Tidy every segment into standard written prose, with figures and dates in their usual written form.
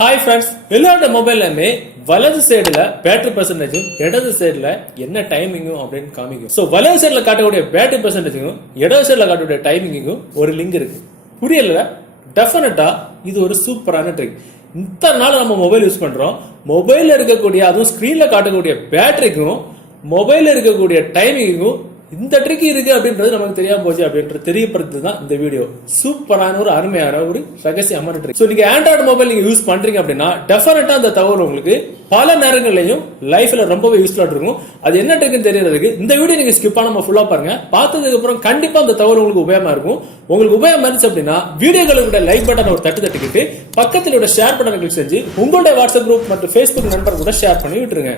Hi friends, எல்லாரோட மொபைல்லுமே வலது சைடுல பேட்டரி பர்சன்டேஜும் இடது சைடுல என்ன டைமிங்கும் அப்படின்னு காமிக்கும். ஸோ வலது சைடுல காட்டக்கூடிய பேட்டரி பர்சன்டேஜும் இடது சைடுல காட்டக்கூடிய டைமிங்கும் ஒரு லிங்க் இருக்கு. புரியல? டெஃபினட்டா இது ஒரு சூப்பரான ட்ரிக். இத்தனை நாள் நம்ம மொபைல் யூஸ் பண்றோம். மொபைல்ல இருக்கக்கூடிய அதுவும் ஸ்கிரீன்ல காட்டக்கூடிய பேட்டரிக்கும் மொபைல்ல இருக்கக்கூடிய டைமிங்கும் இந்த ட்ரிக் இருக்கு அப்படின்றது நமக்கு தெரியாம போச்சு அப்படின்ற தெரியப்படுறது தான் இந்த வீடியோ. சூப்பரான ஒரு அருமையான ஒரு ரகசியமான ட்ரிக். ஸோ நீங்க ஆண்ட்ராய்டு மொபைல் நீங்க யூஸ் பண்றீங்க அப்படின்னா டெஃபினட்டா அந்த தகவல் உங்களுக்கு பல நேரங்களையும் லைஃப்ல ரொம்பவே யூஸ்ஃபுல்லா இருக்கும். அது என்ன ட்ரிக்னு தெரியறதுக்கு இந்த வீடியோ நீங்க ஸ்கிப் பண்ணாம ஃபுல்லா பாருங்க. பார்த்ததுக்கு அப்புறம் கண்டிப்பா அந்த தகவல் உங்களுக்கு உபயோகமா இருக்கும். உங்களுக்கு உபயோகமா இருந்துச்சு அப்படின்னா வீடியோகளுடைய லைக் பட்டன் ஒரு தட்டிக்கிட்டு பக்கத்தில் ஷேர் பட்டனை கிளிக் செஞ்சு உங்களுடைய வாட்ஸ்அப் குரூப் மற்றும் ஃபேஸ்புக் நண்பர் கூட ஷேர் பண்ணி விட்டுருங்க.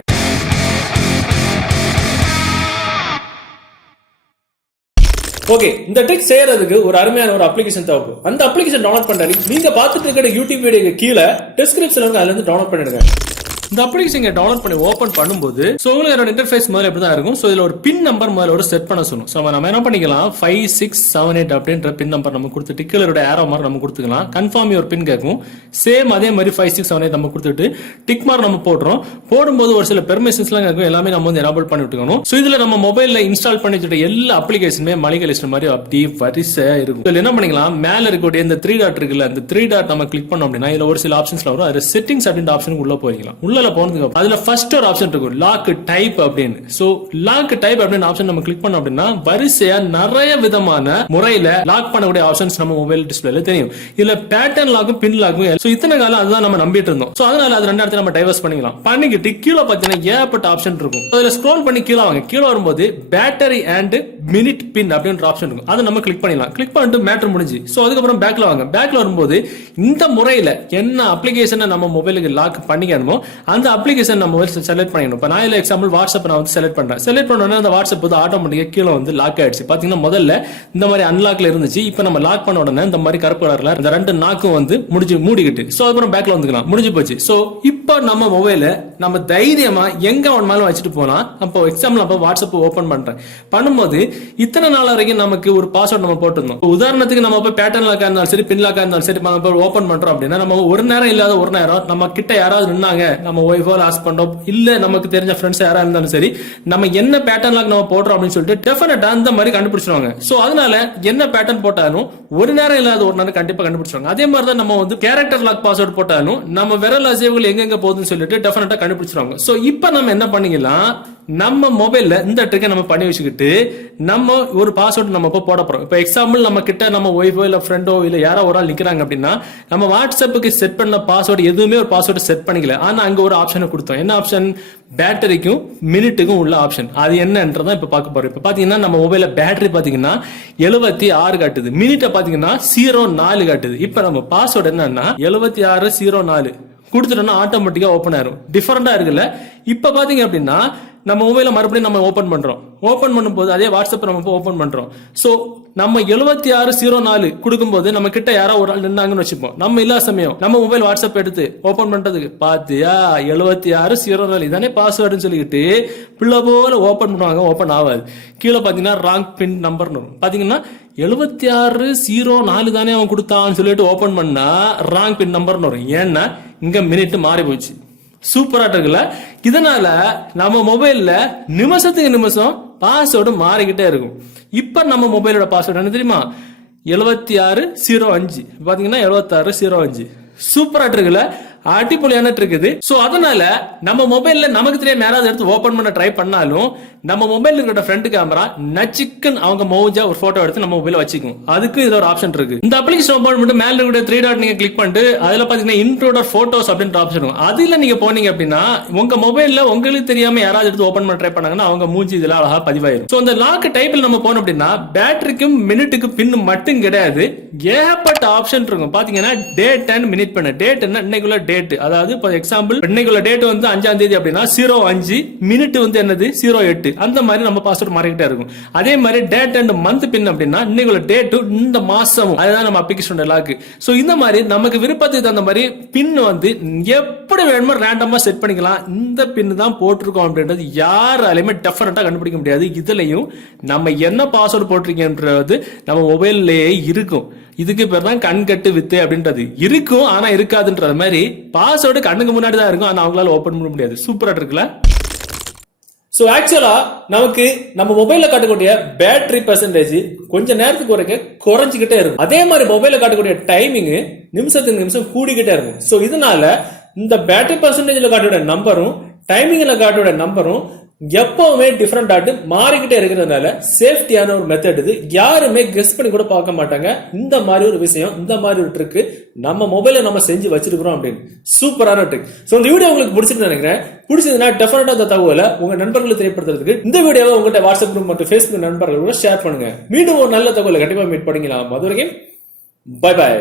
ஓகே, இந்த ட்ரிக் செய்யறதுக்கு ஒரு அருமையான ஒரு அப்ளிகேஷன் தேவைப்படும். அந்த அப்ளிகேஷன் டவுன்லோட் பண்றீங்க. நீங்க பார்த்துட்டு இருக்கிற யூடியூப் வீடியோ கீழே டிஸ்கிரிப்ஷன்ல அதுல இருந்து டவுன்லோட் பண்ணிடுங்க. இந்த அப்ளிகேஷன் டவுன்லோட் பண்ணி ஓபன் பண்ணும்போது உங்களுக்கு என்னோட இன்டர்ஃபேஸ் முதல்ல எப்படி தான் இருக்கும். ஸோ இதுல ஒரு பின் நம்பர் முதல்ல ஒரு செட் பண்ண சொல்லணும். ஸோ நம்ம என்ன பண்ணிக்கலாம், 5678 அப்படின்ற பின் நம்பர் நம்ம கொடுத்துட்டு கீழே ஏரோ மார்க் நம்ம கொடுத்துக்கலாம். கன்ஃபார்ம் யுவர் பின் கேட்கும். சேம் அதே மாதிரி 5678 நம்ம கொடுத்துட்டு டிக் மார்க் நம்ம போடுறோம். போடும்போது ஒரு சில பெர்மிஷன்ஸ்லாம் கேட்கும். எல்லாமே நம்ம வந்து எனேபிள் பண்ணி விட்டுக்கணும். ஸோ இதுல நம்ம மொபைல்ல இன்ஸ்டால் பண்ணி வச்சுட்ட எல்லா அப்ளிகேஷனுமே மளிகை லிஸ்ட் மாதிரி அப்படி வரிசையா இருக்கும். இதுல என்ன பண்ணிக்கலாம், மேல இருக்கக்கூடிய இந்த 3 டாட் இருக்குல்ல, இந்த 3 டாட் நம்ம கிளிக் பண்ணோம் அப்படின்னா இதுல ஒரு சில ஆப்ஷன்ஸ்ல வரும். அது செட்டிங்ஸ் அப்படின்ற ஆப்ஷனுக்கு உள்ள போய்க்கலாம். உள்ள போனதுக்கு அதுல ஃபர்ஸ்ட் ஒரு ஆப்ஷன் இருக்கும், லாக் டைப் அப்படின்னு. சோ லாக் டைப் அப்படின்னு ஆப்ஷன் நம்ம கிளிக் பண்ணோம் அப்படின்னா வரிசையா நிறைய விதமான முறையில லாக் பண்ணக்கூடிய ஆப்ஷன்ஸ் நம்ம மொபைல் டிஸ்பிளேல தெரியும். இதுல பேட்டர்ன் லாக்கும் பின் லாக்கும். சோ இத்தனை காலம் அதுதான் நம்ம நம்பிட்டு இருந்தோம். சோ அதனால அது ரெண்டு இடத்துல நம்ம டைவர்ஸ் பண்ணிக்கலாம். பண்ணிக்கிட்டு கீழே பாத்தீங்கன்னா ஏகப்பட்ட ஆப்ஷன் இருக்கும். அதுல ஸ்க்ரோல் பண்ணி கீழே வாங்க. கீழே வரும்போது பேட்டரி அண்ட் மினிட் பின் அப்படின்ற ஆப்ஷன் இருக்கும். அதை நம்ம கிளிக் பண்ணிக்கலாம். கிளிக் பண்ணிட்டு மேட்டர் முடிஞ்சு. சோ அதுக்கப்புறம் பேக்ல வாங்க. பேக்ல வரும்போது இந்த முறையில என்ன அப்ளிகேஷனை நம்ம மொபைலுக்கு லாக் பண்ணிக்கணுமோ அந்த அப்ளிகேஷன் நம்ம செலக்ட் பண்ணிக்கணும். இப்போ நான் எக்ஸாம்பிள் வாட்ஸ்அப் நான் வந்து செலக்ட் பண்றேன். செலக்ட் பண்ணோன்னா அந்த வாட்ஸ்அப் வந்து ஆட்டோமேட்டிக்கா கீழே வந்து லாக் ஆயிடுச்சு. பாத்தீங்கன்னா முதல்ல இந்த மாதிரி அன்லாக்ல இருந்துச்சு. இப்போ நம்ம லாக் பண்ண உடனே இந்த மாதிரி கருப்பு கலர்ல இந்த ரெண்டு நாக்கும் வந்து மூடிக்கிட்டு. சோ அப்புறம் பேக்ல வந்துக்கலாம். முடிஞ்சு போச்சு. சோ இப்போ நம்ம மொபைல நம்ம தைரியமா எங்க ஒன்னாலும் வச்சுட்டு போலாம். அப்போ எக்ஸாம்பிள் அப்போ வாட்ஸ்அப் ஓபன் பண்றேன். பண்ணும்போது இத்தனை நாள் வரைக்கும் நமக்கு ஒரு பாஸ்வேர்ட் நம்ம போட்டிருந்தோம். உதாரணத்துக்கு நம்ம இப்போ பேட்டர்ன் லாக்கா இருந்தாலும் சரி, பின் லாக்கா இருந்தாலும் சரி, நம்ம ஓபன் பண்றோம் அப்படின்னா நம்ம ஒரு நேரம் இல்லாத ஒரு நேரம் நம்ம கிட்ட யாராவது நின்னாங்க, நம்ம ஒய்ஃபோ ஆஸ்க் பண்றோம், இல்ல நமக்கு தெரிஞ்ச ஃப்ரெண்ட்ஸ் யாரா இருந்தாலும் சரி, நம்ம என்ன பேட்டர்ன் லாக் நம்ம போடுறோம் அப்படின்னு சொல்லிட்டு டெஃபினட்டா அந்த மாதிரி கண்டுபிடிச்சிருவாங்க. சோ அதனால என்ன பேட்டர்ன் போட்டாலும் ஒரு நேரம் இல்லாத ஒரு நேரம் கண்டிப்பா கண்டுபிடிச்சிருவாங்க. அதே மாதிரி தான் நம்ம வந்து கேரக்டர் லாக் பாஸ்வேர்ட் போட்டாலும் நம்ம விரல் அசைவுகள் எங்க போகுதுன்னு சொல்லிட்டு டெஃபினட்டா கண்டுபிடிச்சிருவாங்க. சோ இப்போ நம்ம என்ன பண்ணிக்கலாம், நம்ம மொபைல்ல இந்த ட்ரிக்கை நம்ம பண்ணி வச்சுக்கிட்டு நம்ம ஒரு பாஸ்வேர்ட் நம்ம போட போறோம். இப்போ எக்ஸாம்பிள் நம்ம கிட்ட நம்ம ஒய்ஃபோ இல்ல ஃப்ரெண்டோ இல்ல யாரோ ஒரு ஆள் நிக்கிறாங்க அப்படின்னா நம்ம வாட்ஸ்அப்புக்கு செட் பண்ண பாஸ்வேர்டு எதுவுமே ஒரு பாஸ்வேர்டு செட் பண்ணிக்கல. ஆனா அங்க ஒரு ஆப்ஷனை கொடுத்தோம். என்ன ஆப்ஷன்? பேட்டரிக்கும் மினிட்டுக்கும் உள்ள ஆப்ஷன். அது என்னன்றதை இப்ப பார்க்க போறோம். இப்ப பாத்தீங்கன்னா நம்ம மொபைல்ல பேட்டரி பாத்தீங்கன்னா 76 காட்டுது, மினிட்டை பாத்தீங்கன்னா 04 காட்டுது. இப்ப நம்ம பாஸ்வேர்டு என்னன்னா 7604 கொடுத்துட்டோம்னா ஆட்டோமேட்டிக்கா ஓபன் ஆயிரும். டிஃபரெண்டா இருக்குல்ல. இப்ப பாத்தீங்க அப்படின்னா நம்ம மொபைல மறுபடியும் நம்ம ஓபன் பண்றோம். ஓபன் பண்ணும்போது அதே வாட்ஸ்அப் நம்ம ஓபன் பண்றோம். சோ நம்ம 7604 கொடுக்கும்போது நம்ம கிட்ட யாரோ ஒரு ஆள் நின்னாங்கன்னு வச்சுப்போம். நம்ம இல்லா சமயம் நம்ம மொபைல் வாட்ஸ்அப் எடுத்து ஓபன் பண்றதுக்கு பாத்தியா 7604 இதானே பாஸ்வேர்டுன்னு சொல்லிக்கிட்டு பிள்ளை போல ஓபன் பண்ணுவாங்க. ஓபன் ஆகாது. கீழே பாத்தீங்கன்னா ராங் பின் நம்பர் பாத்தீங்கன்னா 7604 தானே அவன் கொடுத்தான்னு சொல்லிட்டு ஓபன் பண்ணா ராங் பின் நம்பர் வரும். ஏன்னா இங்க மினிட் மாறி போச்சு. சூப்பரா இருக்குல்ல. இதனால நம்ம மொபைல்ல நிமிஷத்துக்கு நிமிஷம் பாஸ்வேர்டு மாறிக்கிட்டே இருக்கும். இப்ப நம்ம மொபைலோட பாஸ்வேர்டு என்ன தெரியுமா? 7605. பாத்தீங்கன்னா 7605. சூப்பரா இருக்குல்ல. அடிப்பொலியான இருக்குது. சோ அதனால நம்ம மொபைல்ல நமக்கு தெரியாம யாராவது எடுத்து ஓபன் பண்ண ட்ரை பண்ணாலும் நம்ம மொபைல் இருக்கிற ஃப்ரண்ட் கேமரா நச்சிக்கன் அவங்க மௌஜா ஒரு போட்டோ எடுத்து நம்ம மொபைல வச்சுக்கும். அதுக்கு இது ஒரு ஆப்ஷன் இருக்கு. இந்த அப்ளிகேஷன் ஓபன் பண்ணிட்டு மேல இருக்கிற 3 டாட் நீங்க கிளிக் பண்ணிட்டு அதுல பாத்தீங்கன்னா இன்ட்ரோடர் போட்டோஸ் அப்படின்ற ஆப்ஷன் இருக்கும். அதுல நீங்க போனீங்க அப்படின்னா உங்க மொபைல்ல உங்களுக்கு தெரியாம யாராவது எடுத்து ஓபன் பண்ண ட்ரை பண்ணாங்கன்னா அவங்க மூஞ்சி இதுல அழகா பதிவாயிரும். சோ இந்த லாக் டைப்ல நம்ம போனோம் அப்படின்னா பேட்டரிக்கும் மினிட்டுக்கும் பின் மட்டும் கிடையாது, ஏகப்பட்ட ஆப்ஷன் இருக்கும். பாத்தீங்கன்னா டேட் அண்ட் மினிட் பண்ண. டேட் என்ன? இன்னைக்குள்ள டேட். அதாவது இப்போ எக்ஸாம்பிள் இன்னைக்குள்ள டேட் வந்து 5ஆம் தேதி அப்படின்னா 05, மினிட் வந்து என்னது 08. அந்த மாதிரி நம்ம பாஸ்வேர்ட் மாறிக்கிட்டே இருக்கும். அதே மாதிரி டேட் அண்ட் மந்த் பின் அப்படின்னா இன்னைக்குள்ள டேட் இந்த மாசமும் அதுதான் நம்ம அப்ளிகேஷன் லாக். சோ இந்த மாதிரி நமக்கு விருப்பத்துக்கு தகுந்த மாதிரி பின் வந்து எப்படி வேணுமோ ரேண்டமா செட் பண்ணிக்கலாம். இந்த பின் தான் போட்டிருக்கோம் அப்படின்றது யாராலையுமே டெஃபினட்டா கண்டுபிடிக்க முடியாது. இதுலயும் நம்ம என்ன பாஸ்வேர்ட் போட்டிருக்கோன்றது நம்ம மொபைல்லேயே இருக்கும். இதுக்கு பேர் தான் கண் கட்டு வித்து அப்படின்றது. இருக்கும் ஆனா இருக்காதுன்றது மாதிரி பாஸ்வேர்டு கண்ணுக்கு முன்னாடி தான் இருக்கும், ஆனா அவங்களால ஓபன் பண்ண முடியாது. சூப்பரா இருக்குல்ல? சோ ஆக்சுவலா நமக்கு நம்ம மொபைல்ல காட்டக்கூடிய பேட்டரி பெர்சன்டேஜ் கொஞ்ச நேரத்துக்கு குறைஞ்சிக்கிட்டே இருக்கும். அதே மாதிரி மொபைல்ல காட்டக்கூடிய டைமிங் நிமிஷத்துக்கு நிமிஷம் கூடிக்கிட்டே இருக்கும். சோ இதனால இந்த பேட்டரி பெர்சன்டேஜ்ல காட்டக்கூடிய நம்பரும் டைமிங்ல காட்டக்கூடிய நம்பரும் எப்பவுமே டிஃபரெண்ட் ஆட்டு மாறிக்கிட்டே இருக்கிறதுனால சேஃப்டியான ஒரு மெத்தட் இது. யாருமே கெஸ் பண்ணி கூட பார்க்க மாட்டாங்க இந்த மாதிரி ஒரு விஷயம், இந்த மாதிரி ஒரு ட்ரிக் நம்ம மொபைல நம்ம செஞ்சு வச்சிருக்கிறோம் அப்படின்னு. சூப்பரான ட்ரிக். சோ இந்த வீடியோ உங்களுக்கு பிடிச்சிட்டு நினைக்கிறேன். பிடிச்சதுன்னா டெஃபினட்டா அந்த தகவலை உங்க நண்பர்களுக்கு தெரியப்படுத்துறதுக்கு இந்த வீடியோவை உங்கள்கிட்ட வாட்ஸ்அப் குரூப் மற்றும் ஃபேஸ்புக் நண்பர்களோட ஷேர் பண்ணுங்க. மீண்டும் ஒரு நல்ல தகவலை கண்டிப்பா மீட் பண்ணிக்கலாம். அது வரைக்கும் பை பாய்.